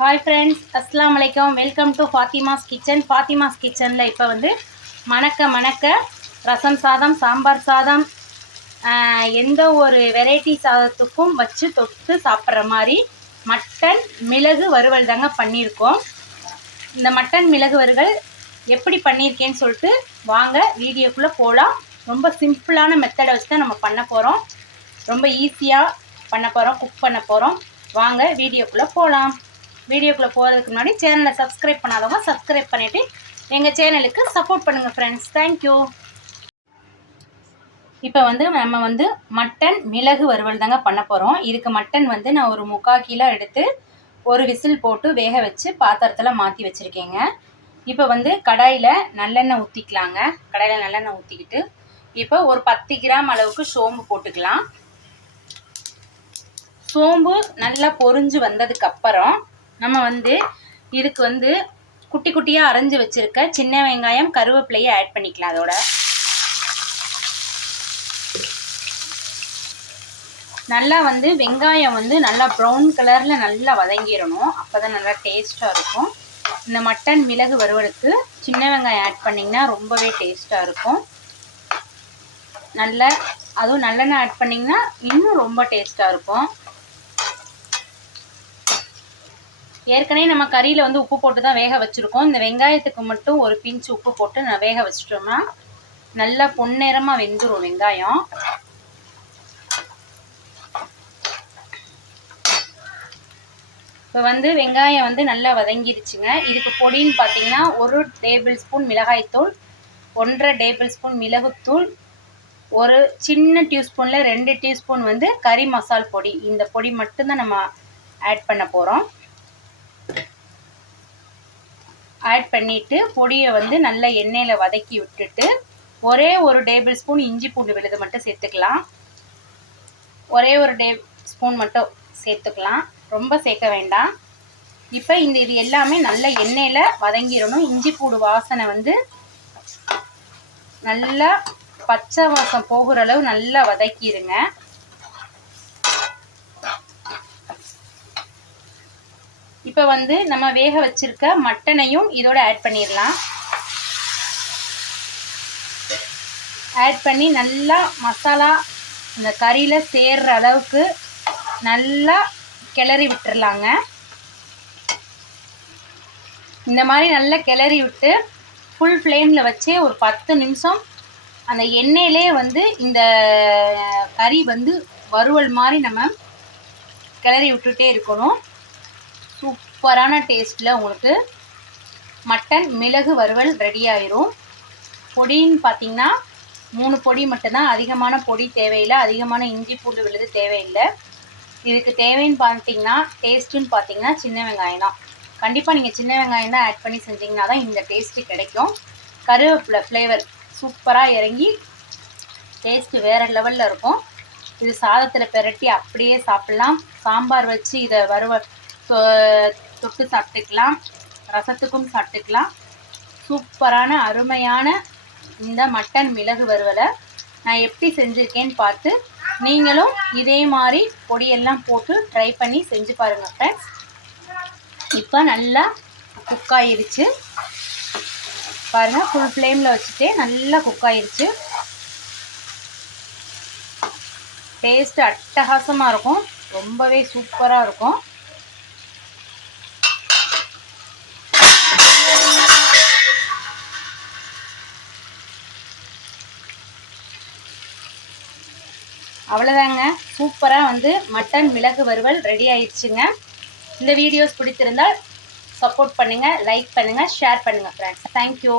Hi friends, அஸ்ஸலாமு அலைக்கும். Welcome to Fathima's kitchen. Fathima's கிச்சனில் இப்போ வந்து மணக்க ரசம் சாதம், சாம்பார் சாதம், எந்த ஒரு வெரைட்டி சாதத்துக்கும் வச்சு தொட்டு சாப்பிட்ற மாதிரி மட்டன் மிளகு வறுவல் தாங்க பண்ணியிருக்கோம். இந்த மட்டன் மிளகு வறுவல் எப்படி பண்ணியிருக்கேன்னு சொல்லிட்டு வாங்க வீடியோக்குள்ளே போகலாம். ரொம்ப சிம்பிளான மெத்தடை வச்சு தான் நம்ம பண்ண போகிறோம். ரொம்ப ஈஸியாக பண்ண போகிறோம், குக் பண்ண போகிறோம். வாங்க வீடியோக்குள்ளே போகலாம். வீடியோக்குள்ளே போகிறதுக்கு முன்னாடி சேனலை சப்ஸ்கிரைப் பண்ணாதவங்க சப்ஸ்கிரைப் பண்ணிவிட்டு எங்கள் சேனலுக்கு சப்போர்ட் பண்ணுங்கள் ஃப்ரெண்ட்ஸ். தேங்க்யூ. இப்போ வந்து நம்ம வந்து மட்டன் மிளகு வறுவல் தாங்க பண்ண போகிறோம். இதுக்கு மட்டன் வந்து நான் ஒரு 3/4 கிலோ எடுத்து ஒரு விசில் போட்டு வேக வச்சு பாத்திரத்தில் மாற்றி வச்சுருக்கேங்க. இப்போ வந்து கடாயில் நல்லெண்ணெய் ஊற்றிக்கலாங்க. கடாயில் நல்லெண்ணெய் ஊற்றிக்கிட்டு இப்போ ஒரு 10 கிராம் அளவுக்கு சோம்பு போட்டுக்கலாம். சோம்பு நல்லா பொரிஞ்சு வந்ததுக்கப்புறம் நம்ம வந்து இதுக்கு வந்து குட்டி குட்டியாக அரைஞ்சி வச்சுருக்க சின்ன வெங்காயம், கருவேப்பிலையை ஆட் பண்ணிக்கலாம். அதோட நல்லா வந்து வெங்காயம் வந்து நல்லா ப்ரௌன் கலரில் நல்லா வதங்கிடணும். அப்போ தான் நல்லா டேஸ்ட்டாக இருக்கும். இந்த மட்டன் மிளகு வறுவலுக்கு சின்ன வெங்காயம் ஆட் பண்ணிங்கன்னா ரொம்பவே டேஸ்ட்டாக இருக்கும். அதுவும் நல்லெண்ணெய் ஆட் பண்ணிங்கன்னா இன்னும் ரொம்ப டேஸ்ட்டாக இருக்கும். ஏற்கனவே நம்ம கறியில் வந்து உப்பு போட்டு தான் வேக வச்சுருக்கோம். இந்த வெங்காயத்துக்கு மட்டும் ஒரு பிஞ்சு உப்பு போட்டு நான் வேக வச்சிட்டோம்னா நல்லா பொன்னிறமாக வெந்துடும் வெங்காயம். இப்போ வந்து வெங்காயம் வந்து நல்லா வதங்கிடுச்சுங்க. இதுக்கு பொடின்னு பார்த்தீங்கன்னா 1 டேபிள் ஸ்பூன் மிளகாய்த்தூள், 1.5 டேபிள் ஸ்பூன் மிளகுத்தூள், ஒரு சின்ன டியூஸ்பூனில் 2 டீஸ்பூன் வந்து கறி மசால் பொடி. இந்த பொடி மட்டும்தான் நம்ம ஆட் பண்ண போகிறோம். ஆட் பண்ணிவிட்டு பொடியை வந்து நல்லா எண்ணெயில் வதக்கி விட்டுட்டு ஒரே ஒரு டேபிள் ஸ்பூன் இஞ்சி பூண்டு விழுது மட்டும் சேர்த்துக்கலாம். ஒரே ஒரு ஸ்பூன் மட்டும் சேர்த்துக்கலாம், ரொம்ப சேர்க்க வேண்டாம். இப்போ இது எல்லாமே நல்லா எண்ணெயில் வதங்கிடணும். இஞ்சி பூண்டு வாசனை வந்து நல்லா பச்சை வாசம் போகிற அளவு நல்லா வதக்கிடுங்க. இப்போ வந்து நம்ம வேக வச்சிருக்க மட்டனையும் இதோட ஆட் பண்ணிடலாம். ஆட் பண்ணி நல்லா மசாலா இந்த கறியில் சேர்ற அளவுக்கு நல்லா கிளறி விட்டுறலாங்க. இந்த மாதிரி நல்லா கிளறி விட்டு ஃபுல் ஃப்ளேமில் வச்சு ஒரு 10 நிமிஷம் அந்த எண்ணெயிலே வந்து இந்த கறி வந்து வறுவல் மாதிரி நம்ம கிளறி விட்டுட்டே இருக்கணும். சூப்பரான டேஸ்ட்டில் உங்களுக்கு மட்டன் மிளகு வறுவல் ரெடி ஆயிரும். பொடின்னு பார்த்தீங்கன்னா 3 பொடி மட்டும்தான், அதிகமான பொடி தேவையில்லை, அதிகமான இஞ்சி பூண்டு விழுது தேவையில்லை. இதுக்கு தேவைன்னு பார்த்தீங்கன்னா டேஸ்ட்டுன்னு பார்த்தீங்கன்னா சின்ன வெங்காயம் தான். கண்டிப்பாக நீங்கள் சின்ன வெங்காயம் தான் ஆட் பண்ணி செஞ்சிங்கன்னா தான் இந்த டேஸ்ட்டு கிடைக்கும். கருவேப்பிலை ஃப்ளேவர் சூப்பராக இறங்கி டேஸ்ட்டு வேறு லெவலில் இருக்கும். இது சாதத்தில் பெரட்டி அப்படியே சாப்பிட்லாம். சாம்பார் வச்சு இதை வறுவல் தொட்டு சாப்பிட்டுக்கலாம், ரசத்துக்கும் சாப்பிட்டுக்கலாம். சூப்பரான அருமையான இந்த மட்டன் மிளகு வறுவலை நான் எப்படி செஞ்சுருக்கேன்னு பார்த்து நீங்களும் இதே மாதிரி பொடியெல்லாம் போட்டு ட்ரை பண்ணி செஞ்சு பாருங்கள் ஃப்ரெண்ட்ஸ். இப்போ நல்லா குக் ஆகிருச்சு பாருங்கள். ஃபுல் ஃப்ளேமில் வச்சுட்டே நல்லா குக் ஆகிருச்சு. டேஸ்ட்டு அட்டகாசமாக இருக்கும், ரொம்பவே சூப்பராக இருக்கும். அவ்வளோதாங்க, சூப்பராக வந்து மட்டன் மிளகு வறுவல் ரெடி ஆயிடுச்சுங்க. இந்த வீடியோஸ் பிடித்திருந்தால் சப்போர்ட் பண்ணுங்கள், லைக் பண்ணுங்கள், ஷேர் பண்ணுங்கள் ஃப்ரெண்ட்ஸ். தேங்க்யூ.